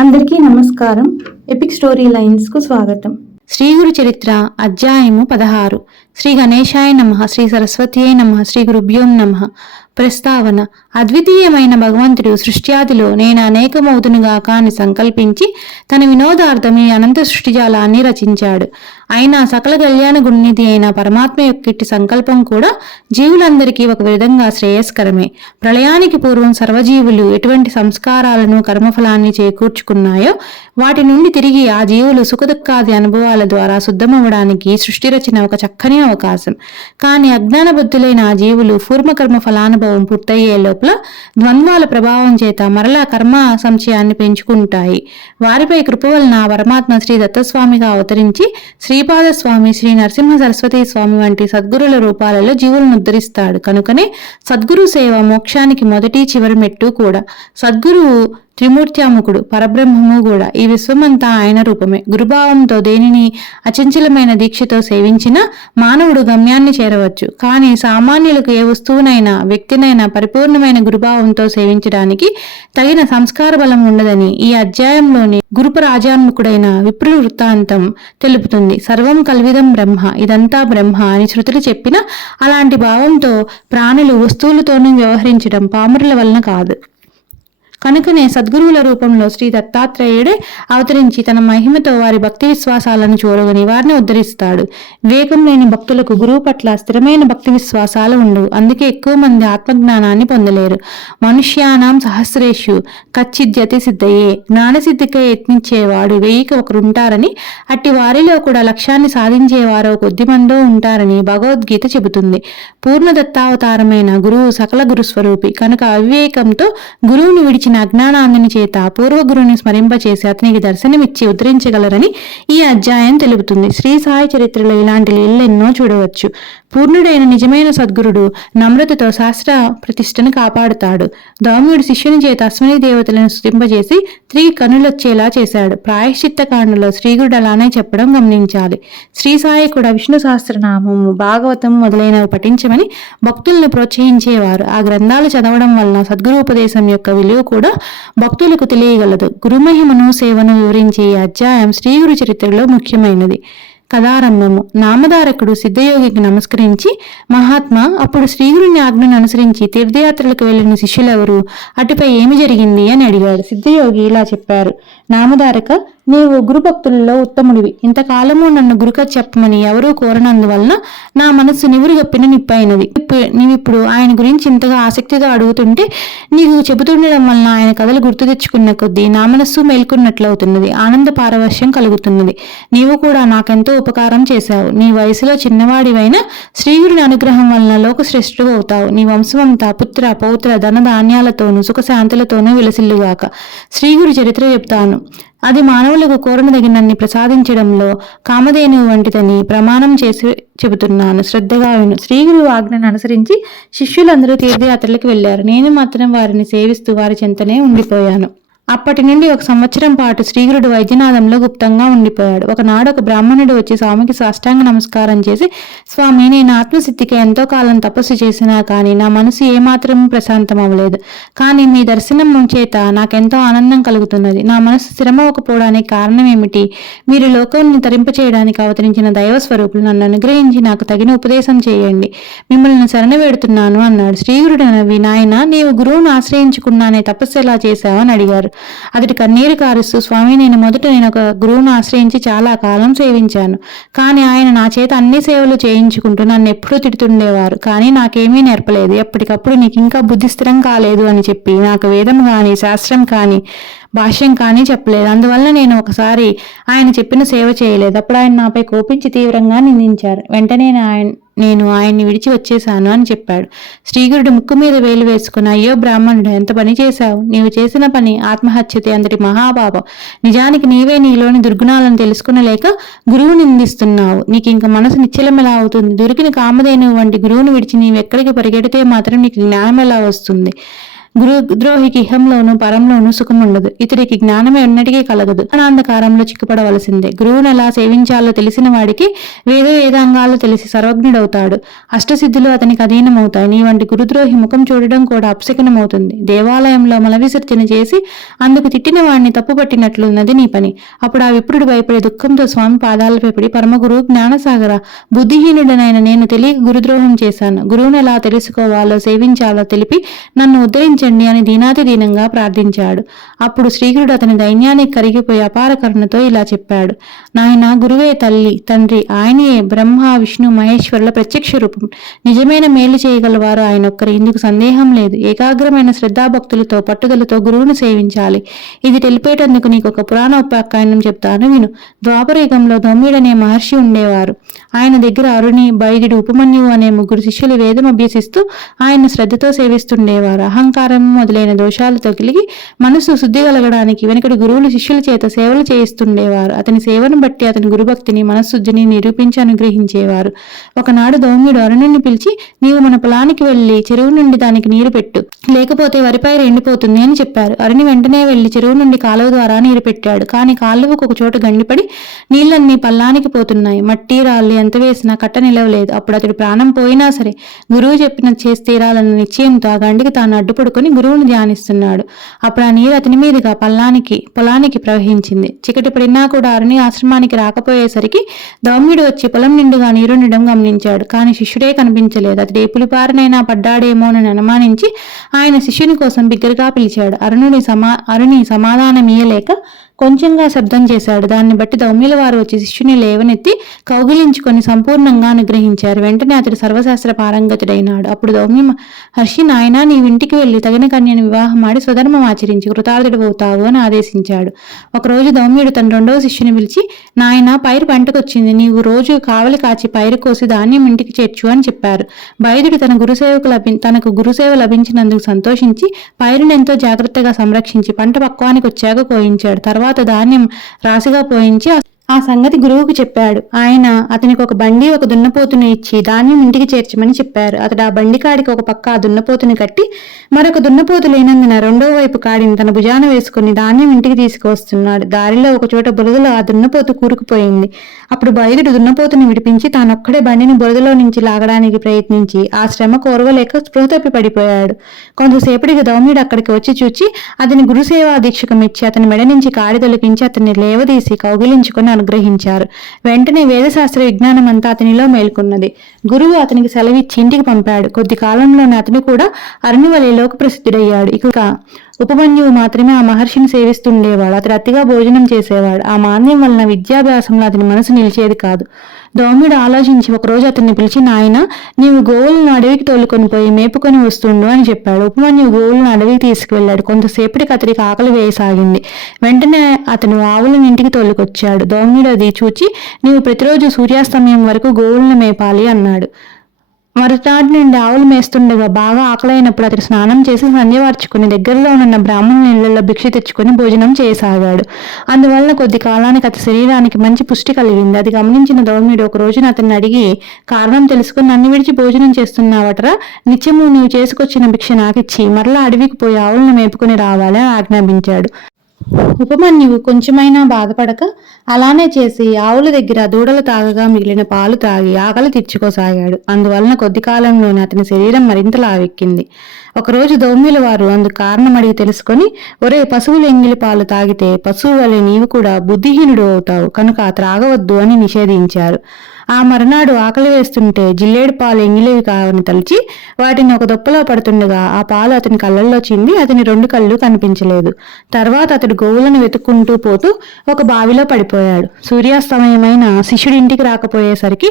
అందరికీ నమస్కారం. Epic story లైన్స్కు స్వాగతం. శ్రీ గురు చరిత్ర అధ్యాయము 16. శ్రీ గణేశాయ నమః. శ్రీ సరస్వతీయై నమః. శ్రీ గురుభ్యోం నమః. ప్రస్తావన. అద్వితీయమైన భగవంతుడు సృష్ట్యాదిలో నేను అనేకమవుతునుగాక అని సంకల్పించి తన వినోదార్థం ఈ అనంత సృష్టిజాలాన్ని రచించాడు. అయినా సకల కళ్యాణ గుణనిధి అయిన పరమాత్మ యొక్క సంకల్పం కూడా జీవులందరికీ ఒక విధంగా శ్రేయస్కరమే. ప్రళయానికి పూర్వం సర్వజీవులు ఎటువంటి సంస్కారాలను కర్మఫలాన్ని చేకూర్చుకున్నాయో వాటి నుండి తిరిగి ఆ జీవులు సుఖదుఖాది అనుభవాల ద్వారా శుద్ధమవడానికి సృష్టి రచన ఒక చక్కని అవకాశం. కానీ అజ్ఞాన బుద్ధులైన ఆ జీవులు పూర్వకర్మ ఫలానుభవం పూర్తయ్యే లోపల ద్వంద్వాల ప్రభావం చేత మరలా కర్మ సంశయాన్ని పెంచుకుంటాయి. వారిపై కృప వలన పరమాత్మ శ్రీ దత్తస్వామిగా అవతరించి శ్రీపాదస్వామి, శ్రీ నరసింహ సరస్వతీ స్వామి వంటి సద్గురుల రూపాలలో జీవులను ఉద్ధరిస్తాడు. కనుకనే సద్గురు సేవ మోక్షానికి మొదటి చివరి మెట్టు కూడా. సద్గురువు త్రిమూర్త్యాముకుడు, పరబ్రహ్మము కూడా. ఈ విశ్వమంతా ఆయన రూపమే. గురుభావంతో దేనిని అచంచలమైన దీక్షతో సేవించినా మానవుడు గమ్యాన్ని చేరవచ్చు. కానీ సామాన్యులకు ఏ వస్తువునైనా వ్యక్తినైనా పరిపూర్ణమైన గురుభావంతో సేవించడానికి తగిన సంస్కార బలం ఉండదని ఈ అధ్యాయంలోని గురుపరాజాన్ముకుడైన విప్రుని వృత్తాంతం తెలుపుతుంది. సర్వం కల్విదం బ్రహ్మ, ఇదంతా బ్రహ్మ అని శృతులు చెప్పిన అలాంటి భావంతో ప్రాణులు వస్తువులతోనూ వ్యవహరించడం పామరుల వలన కాదు. కనుకనే సద్గురువుల రూపంలో శ్రీ దత్తాత్రేయుడే అవతరించి తన మహిమతో వారి భక్తి విశ్వాసాలను చూరగని వారిని ఉద్ధరిస్తాడు. వివేకం లేని భక్తులకు గురువు పట్ల స్థిరమైన భక్తి విశ్వాసాలు ఉండవు. అందుకే ఎక్కువ మంది ఆత్మజ్ఞానాన్ని పొందలేరు. మనుష్యానాం సహస్రేషు కచ్చిద్యతి సిద్ధయే. జ్ఞానసిద్ధికై యత్నించేవాడు 1000కి ఒకరుంటారని, అట్టి వారిలో కూడా లక్ష్యాన్ని సాధించేవారో కొద్దిమందో ఉంటారని భగవద్గీత చెబుతుంది. పూర్ణ దత్తావతారమైన గురువు సకల గురుస్వరూపి కనుక అవివేకంతో గురువుని విడిచిన అజ్ఞానాందుని చేత పూర్వగురుని స్మరింపచేసి అతనికి దర్శనమిచ్చి ఉద్ధరించగలరని ఈ అధ్యాయం తెలుపుతుంది. శ్రీ సాయి చరిత్రలో ఇలాంటి లీలెన్నో చూడవచ్చు. పూర్ణుడైన నిజమైన సద్గురుడు నమ్రతతో శాస్త్ర ప్రతిష్టను కాపాడుతాడు. దౌమ్యుడు శిష్యుని చేత అశ్విని దేవతలను స్తుతింపజేసి తిరిగి కనులొచ్చేలా చేశాడు. ప్రాయశ్చిత్త కాండలో శ్రీగురుడు అలానే చెప్పడం గమనించాలి. శ్రీ సాయి కూడా విష్ణు సహస్రనామము, భాగవతం మొదలైనవి పఠించమని భక్తులను ప్రోత్సహించేవారు. ఆ గ్రంథాలు చదవడం వలన సద్గురు ఉపదేశం యొక్క విలువ కూడా భక్తులకు తెలియగలదు. గురుమహిమను సేవను వివరించే ఈ అధ్యాయం శ్రీ గురు చరిత్రలో ముఖ్యమైనది. కథారంభము. నామధారకుడు సిద్ధయోగికి నమస్కరించి, మహాత్మా, అప్పుడు శ్రీగురుని ఆజ్ఞను అనుసరించి తీర్థయాత్రలకు వెళ్లిన శిష్యులెవరు? అటుపై ఏమి జరిగింది అని అడిగాడు. సిద్ధయోగి ఇలా చెప్పారు. నామధారక, నీవు గురుభక్తులలో ఉత్తముడివి. ఇంతకాలము నన్ను గురుకథ చెప్పమని ఎవరూ కోరనందువలన నా మనస్సు నివురుగప్పిన నిప్పైనది. నీవిప్పుడు ఆయన గురించి ఇంతగా ఆసక్తిగా అడుగుతుంటే నీకు చెబుతుండడం వలన ఆయన కథలు గుర్తు తెచ్చుకున్న కొద్దీ నా మనస్సు మేల్కొన్నట్లవుతున్నది. ఆనంద పారవశ్యం కలుగుతున్నది. నీవు కూడా నాకెంతో ఉపకారం చేశావు. నీ వయసులో చిన్నవాడివైన శ్రీగురుని అనుగ్రహం వలన లోకశ్రేష్ఠుడు అవుతావు. నీ వంశమంతా పుత్ర పౌత్ర ధన ధాన్యాలతోనూ సుఖశాంతులతోనూ విలసిల్లుగాక. శ్రీగురు చరిత్ర చెప్తాను. అది మానవులకు కోరనదగినన్ని ప్రసాదించడంలో కామధేనువు వంటిదని ప్రమాణం చేసి చెబుతున్నాను. శ్రద్ధగా విను. శ్రీగురు ఆజ్ఞను అనుసరించి శిష్యులందరూ తీర్థయాత్రలకు వెళ్లారు. నేను మాత్రం వారిని సేవిస్తూ వారి చెంతనే ఉండిపోయాను. అప్పటి నుండి 1 సంవత్సరం పాటు శ్రీగురుడు వైద్యనాథంలో గుప్తంగా ఉండిపోయాడు. ఒకనాడు ఒక బ్రాహ్మణుడు వచ్చి స్వామికి సాష్టాంగ నమస్కారం చేసి, స్వామి, నేను ఆత్మసిద్ధికి ఎంతో కాలం తపస్సు చేసినా కానీ నా మనసు ఏమాత్రం ప్రశాంతం అవ్వలేదు. కానీ మీ దర్శనం చేత నాకెంతో ఆనందం కలుగుతున్నది. నా మనసు స్థిరమవ్వకపోవడానికి కారణం ఏమిటి? మీరు లోకాన్ని తరింపచేయడానికి అవతరించిన దైవ స్వరూపులు, నన్ను అనుగ్రహించి నాకు తగిన ఉపదేశం చేయండి. మిమ్మల్ని శరణ వేడుతున్నాను అన్నాడు. శ్రీగురుడు నవ్వి, నాయన, నీవు గురువును ఆశ్రయించుకున్నానే తపస్సు ఎలా చేశావని అడిగారు. అతడి కన్నీరు కారుస్తూ, స్వామి, నేను ఒక గురువును ఆశ్రయించి చాలా కాలం సేవించాను. కానీ ఆయన నా చేత అన్ని సేవలు చేయించుకుంటూ నన్ను ఎప్పుడూ తిడుతుండేవారు. కానీ నాకేమీ నేర్పలేదు. ఎప్పటికప్పుడు నీకు ఇంకా బుద్ధి స్థిరం కాలేదు అని చెప్పి నాకు వేదం కానీ శాస్త్రం కానీ భాష్యం కానీ చెప్పలేదు. అందువల్ల నేను ఒకసారి ఆయన చెప్పిన సేవ చేయలేదు. అప్పుడు ఆయన నాపై కోపించి తీవ్రంగా నిందించారు. వెంటనే నేను ఆయన్ని విడిచి వచ్చేశాను అని చెప్పాడు. శ్రీగురుడు ముక్కు మీద వేలు వేసుకుని, అయ్యో బ్రాహ్మణుడు, ఎంత పని చేశావు? నీవు చేసిన పని ఆత్మహత్యతే, అంతటి మహాపాపం. నిజానికి నీవే నీలోని దుర్గుణాలను తెలుసుకునలేక గురువు నిందిస్తున్నావు. నీకు ఇంక మనసు నిశ్చలం ఎలా అవుతుంది? దొరికిన కామధేనువు వంటి గురువును విడిచి నీవెక్కడికి పరిగెడితే మాత్రం నీకు జ్ఞానం ఎలా వస్తుంది? గురుద్రోహికి ఇహంలోనూ పరంలోనూ సుఖముండదు. ఇతడికి జ్ఞానమే ఎన్నటికీ కలగదు. అనాంధకారంలో చిక్కుపడవలసిందే. గురువును ఎలా సేవించాలో తెలిసిన వాడికి వేదాంగాలు తెలిసి సర్వజ్ఞుడవుతాడు. అష్టసిద్ధులు అతనికి అధీనమవుతాయి. నీ వంటి గురుద్రోహి ముఖం చూడడం కూడా అపశకనమవుతుంది. దేవాలయంలో మల విసర్జన చేసి అందుకు తిట్టిన వాడిని తప్పుపట్టినట్లున్నది నీ పని. అప్పుడు ఆ విప్రుడు భయపడి దుఃఖంతో స్వామి పాదాలపై పడి, పరమగురు జ్ఞానసాగర, బుద్ధిహీనుడనైన నేను తెలియక గురుద్రోహం చేశాను. గురువును ఎలా తెలుసుకోవాలో సేవించాలో తెలిపి నన్ను ఉద్ధరించండి అని దీనాతి దీనంగా ప్రార్థించాడు. అప్పుడు శ్రీగురుడు అతని దైన్యానికి కరిగిపోయి అపార కరుణతో ఇలా చెప్పాడు. నాయన, గురువే తల్లి తండ్రి, ఆయనయే బ్రహ్మ విష్ణు మహేశ్వరుల ప్రత్యక్ష రూపం. నిజమైన మేలు చేయగలవారు ఆయన ఒక్కరు, ఇందుకు సందేహం లేదు. ఏకాగ్రమైన శ్రద్ధాభక్తులతో పట్టుదలతో గురువును సేవించాలి. ఇది తెలిపేటందుకు నీకు ఒక పురాణ ఉపాఖ్యానం చెప్తాను విను. ద్వాపరయుగంలో ధౌమ్యుడనే మహర్షి ఉండేవారు. ఆయన దగ్గర అరుణి, బైదుడు, ఉపమన్యువు అనే ముగ్గురు శిష్యులు వేదం అభ్యసిస్తూ ఆయన శ్రద్ధతో సేవిస్తుండేవారు. అహంకారం మొదలైన దోషాలతో కలిగి మనసు శుద్ధి కలగడానికి వెనుకటి గురువులు శిష్యుల చేత సేవలు చేయిస్తుండేవారు. అతని సేవను బట్టి అతని గురుభక్తిని మనశుద్ధిని నిరూపించి అనుగ్రహించేవారు. ఒకనాడు ధౌమ్యుడు అరుణుని పిలిచి, నీవు మన పొలానికి వెళ్లి చెరువు నుండి దానికి నీరు పెట్టు, లేకపోతే వరిపైరు ఎండిపోతుంది అని చెప్పారు. అరుణి వెంటనే వెళ్లి చెరువు నుండి కాలువ ద్వారా నీరు పెట్టాడు. కానీ కాలువకు ఒక చోట గండిపడి నీళ్లన్నీ పల్లానికి పోతున్నాయి. మట్టి రాళ్ళు ఎంత వేసినా కట్ట నిలవలేదు. అప్పుడు అతడు ప్రాణం పోయినా సరే గురువు చెప్పిన చేసి తీరాలన్న నిశ్చయంతో ఆ గండికి తాను అడ్డుపడుకొని గురువుని ధ్యానిస్తున్నాడు. అప్పుడు ఆ నీరు అతని మీదుగా పొలానికి ప్రవహించింది. చీకటి పడినా కూడా అరుణి ఆశ్రమానికి రాకపోయేసరికి ధౌమ్యుడు వచ్చి పొలం నిండుగా నీరుండడం గమనించాడు. కానీ శిష్యుడే కనిపించలేదు. అతడు ఏ పులిపారనైనా పడ్డాడేమోనని అనుమానించి ఆయన శిష్యుని కోసం బిగ్గరగా పిలిచాడు. అరుణి సమాధానమియ్యలేక కొంచెంగా శబ్దం చేశాడు. దాన్ని బట్టి ధౌమ్యుల వారు వచ్చి శిష్యుని లేవనెత్తి కౌగిలించుకొని సంపూర్ణంగా అనుగ్రహించారు. వెంటనే అతడు సర్వశాస్త్ర పారంగతుడైనాడు. అప్పుడు ధౌమ్య మహర్షి, నాయన, నీవింటికి వెళ్లి తగిన కన్యను వివాహమాడి స్వధర్మం ఆచరించి కృతార్థుడవుతావు అని ఆదేశించాడు. ఒకరోజు ధౌమ్యుడు తన రెండవ శిష్యుని పిలిచి, నాయన, పైరు పంటకొచ్చింది. నీవు రోజు కావలి కాచి పైరు కోసి ధాన్యం ఇంటికి చేర్చు అని చెప్పారు. బైదుడు తనకు గురుసేవ లభించినందుకు సంతోషించి పైరునెంతో జాగ్రత్తగా సంరక్షించి పంట పక్వానికి వచ్చాక కోయించాడు. తర్వాత ధాన్యం రాశిగా పోయించి ఆ సంగతి గురువుకు చెప్పాడు. ఆయన అతనికి ఒక బండి, ఒక దున్నపోతుని ఇచ్చి ధాన్యం ఇంటికి చేర్చమని చెప్పారు. అతడు ఆ బండి కాడికి ఒక పక్క ఆ దున్నపోతుని కట్టి మరొక దున్నపోతు లేనందున రెండో వైపు కాడిని తన భుజాన వేసుకుని ధాన్యం ఇంటికి తీసుకువస్తున్నాడు. దారిలో ఒక చోట బురదలో ఆ దున్నపోతు కూరుకుపోయింది. అప్పుడు బైదుడు దున్నపోతుని విడిపించి తానొక్కడే బండిని బురదలో నుంచి లాగడానికి ప్రయత్నించి ఆ శ్రమ కోరవలేక స్పృహ తప్పి పడిపోయాడు. కొంతసేపటికి ధౌమ్యుడు అక్కడికి వచ్చి చూచి అతని గురుసేవా దీక్షకం ఇచ్చి అతని మెడ నుంచి కాడి తొలగించి అతన్ని లేవదీసి కౌగిలించుకుని అనుగ్రహించారు. వెంటనే వేదశాస్త్ర విజ్ఞానం అంతా అతనిలో మేల్కొన్నది. గురువు అతనికి సెలవిచ్చి ఇంటికి పంపాడు. కొద్ది కాలంలోనే అతను కూడా అరుణి వలె లోక ప్రసిద్ధుడయ్యాడు. ఇక ఉపమన్యువు మాత్రమే ఆ మహర్షిని సేవిస్తుండేవాడు. అతడు అతిగా భోజనం చేసేవాడు. ఆ మాంద్యం వలన విద్యాభ్యాసంలో అతని మనసు నిలిచేది కాదు. ధౌమ్యుడు ఆలోచించి ఒకరోజు అతన్ని పిలిచి, నాయన, నీవు గోవులను అడవికి తోలుకొని పోయి మేపుకొని వస్తుండు అని చెప్పాడు. ఉపమన్యువు గోవులను అడవికి తీసుకువెళ్లాడు. కొంతసేపటికి అతడికి ఆకలి వేయసాగింది. వెంటనే అతను ఆవులను ఇంటికి తోలుకొచ్చాడు. ధౌమ్యుడు అది చూచి, నీవు ప్రతిరోజు సూర్యాస్తమయం వరకు గోవులను మేపాలి అన్నాడు. మరునాటి నుండి ఆవులు మేస్తుండగా బాగా ఆకలైనప్పుడు అతడు స్నానం చేసి సంధ్యవార్చుకుని దగ్గరలో ఉన్న బ్రాహ్మణుల ఇళ్లలో భిక్ష తెచ్చుకుని భోజనం చేయసాగాడు. అందువలన కొద్ది కాలానికి అతని శరీరానికి మంచి పుష్టి కలిగింది. అది గమనించిన ధౌమ్యుడు ఒక రోజున అతన్ని అడిగి కారణం తెలుసుకుని, నన్ను విడిచి భోజనం చేస్తున్నావటరా, నిత్యము నీవు చేసుకొచ్చిన భిక్ష నాకిచ్చి మరలా అడవికి పోయి ఆవులను మేపుకుని రావాలి అని ఆజ్ఞాపించాడు. ఉపమన్యువు కొంచెమైనా బాధపడక అలానే చేసి ఆవుల దగ్గర దూడలు తాగగా మిగిలిన పాలు తాగి ఆకలి తీర్చుకోసాగాడు. అందువలన కొద్ది కాలంలోనే అతని శరీరం మరింత లావెక్కింది. ఒకరోజు ధౌమ్యుల వారు అందుకు కారణం అడిగి తెలుసుకొని, ఒరే, పశువులు ఎంగిలి పాలు తాగితే పశువు వలె నీవు కూడా బుద్ధిహీనుడు అవుతావు, కనుక త్రాగవద్దు అని నిషేధించారు. ఆ మరునాడు ఆకలి వేస్తుంటే జిల్లేడు పాలు ఎంగిలేవి కావని తలిచి వాటిని ఒక దొప్పలో పడుతుండగా ఆ పాలు అతని కళ్ళల్లో చింది అతని రెండు కళ్ళు కనిపించలేదు. తర్వాత అతడు గోవులను వెతుక్కుంటూ పోతూ ఒక బావిలో పడిపోయాడు. సూర్యాస్తమయమైన శిష్యుడి ఇంటికి రాకపోయేసరికి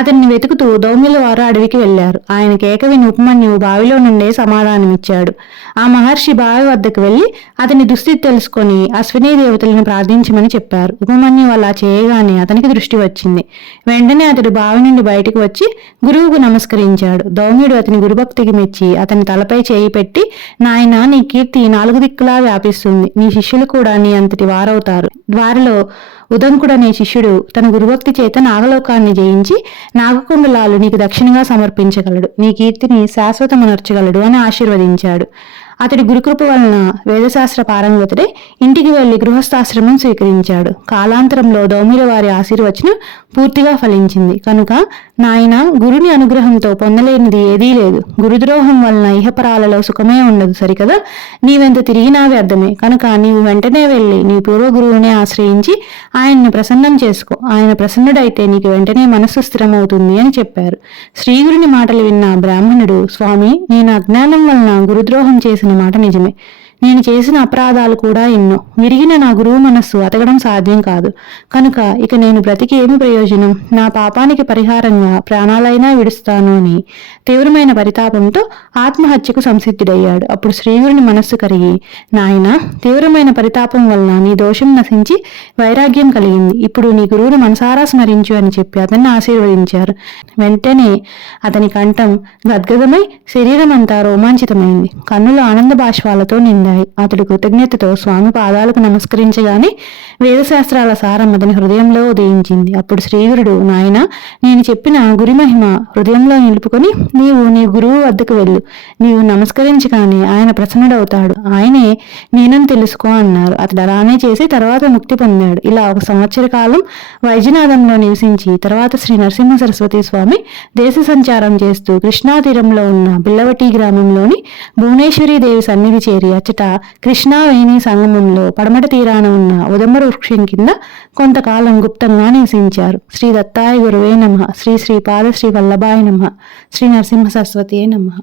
అతన్ని వెతుకుతూ ధౌమ్యుల వారు అడవికి వెళ్లారు. ఆయన కేక విని ఉపమన్యువు బావిలో నుండే సమాధానమిచ్చాడు. ఆ మహర్షి బావి వద్దకు వెళ్లి అతని దుస్థితి తెలుసుకొని అశ్వినీ దేవతలను ప్రార్థించమని చెప్పారు. ఉపమన్యువు అలా చేయగానే అతనికి దృష్టి వచ్చింది. వెంటనే అతడు బావి నుండి బయటకు వచ్చి గురువుకు నమస్కరించాడు. ధౌమ్యుడు అతని గురుభక్తికి మెచ్చి అతని తలపై చేయి పెట్టి, నాయన, నీ కీర్తి 4 దిక్కులా వ్యాపిస్తుంది. నీ శిష్యులు కూడా నీ అంతటి వారవుతారు. వారిలో ఉదంకుడనే శిష్యుడు తన గురుభక్తి చేత నాగలోకాన్ని జయించి నాగకుండలాలు నీకు దక్షిణగా సమర్పించగలడు. నీ కీర్తిని శాశ్వతమునర్చగలడు అని ఆశీర్వదించాడు. అతడి గురుకృప వలన వేదశాస్త్ర పారంగతుడై ఇంటికి వెళ్లి గృహస్థాశ్రమం స్వీకరించాడు. కాలాంతరంలో దౌమిల వారి ఆశీర్వచనం పూర్తిగా ఫలించింది. కనుక నాయన, గురుని అనుగ్రహంతో పొందలేనిది ఏదీ లేదు. గురుద్రోహం వలన ఇహపరాలలో సుఖమే ఉండదు సరికదా. నీవెంత తిరిగినా వ్యర్థమే. కనుక నీవు వెంటనే వెళ్ళి నీ పూర్వ గురువునే ఆశ్రయించి ఆయన్ని ప్రసన్నం చేసుకో. ఆయన ప్రసన్నుడైతే నీకు వెంటనే మనస్సు స్థిరమవుతుంది అని చెప్పారు. శ్రీగురుని మాటలు విన్న బ్రాహ్మణుడు, స్వామి, నేను అజ్ఞానం వలన గురుద్రోహం చేసిన మాట నిజమే. నేను చేసిన అపరాధాలు కూడా ఎన్నో. విరిగిన నా గురువు మనస్సు అతకడం సాధ్యం కాదు. కనుక ఇక నేను బ్రతికి ఏమి ప్రయోజనం? నా పాపానికి పరిహారంగా ప్రాణాలైనా విడుస్తాను అని తీవ్రమైన పరితాపంతో ఆత్మహత్యకు సంసిద్ధుడయ్యాడు. అప్పుడు శ్రీగురుని మనస్సు కరిగి, నాయన, తీవ్రమైన పరితాపం వలన నీ దోషం నశించి వైరాగ్యం కలిగింది. ఇప్పుడు నీ గురువును మనసారా స్మరించు అని చెప్పి అతన్ని ఆశీర్వదించారు. వెంటనే అతని కంఠం గద్గదమై శరీరమంతా రోమాంచితమైంది. కన్నులు ఆనంద బాష్పాలతో నిండాయి. అతడు కృతజ్ఞతతో స్వామి పాదాలకు నమస్కరించగానే వేదశాస్త్రాల సారం అతని హృదయంలో ఉదయించింది. అప్పుడు శ్రీగురుడు, నాయన, నేను చెప్పిన గురి మహిమ హృదయంలో నిలుపుకొని నీవు నీ గురువు వద్దకు వెళ్ళు. నీవు నమస్కరించగానే ఆయన ప్రసన్నుడవుతాడు. ఆయనే నేనని తెలుసుకో అన్నారు. అతడు అలానే చేసి తర్వాత ముక్తి పొందాడు. ఇలా 1 సంవత్సర కాలం వైద్యనాథంలో నివసించి తర్వాత శ్రీ నరసింహ సరస్వతి స్వామి దేశ సంచారం చేస్తూ కృష్ణా తీరంలో ఉన్న బిల్లవటి గ్రామంలోని భువనేశ్వరీ దేవి సన్నిధి చేరి అచ్చట కృష్ణావేణి సంగమంలో పడమట తీరాన ఉన్న ఉదంబర వృక్షం కింద కొంతకాలం గుప్తంగా నివసించారు. శ్రీ దత్తాయ గురువే నమః. శ్రీ శ్రీపాద శ్రీ వల్లభాయ నమః. శ్రీ నరసింహ సరస్వతియే నమః.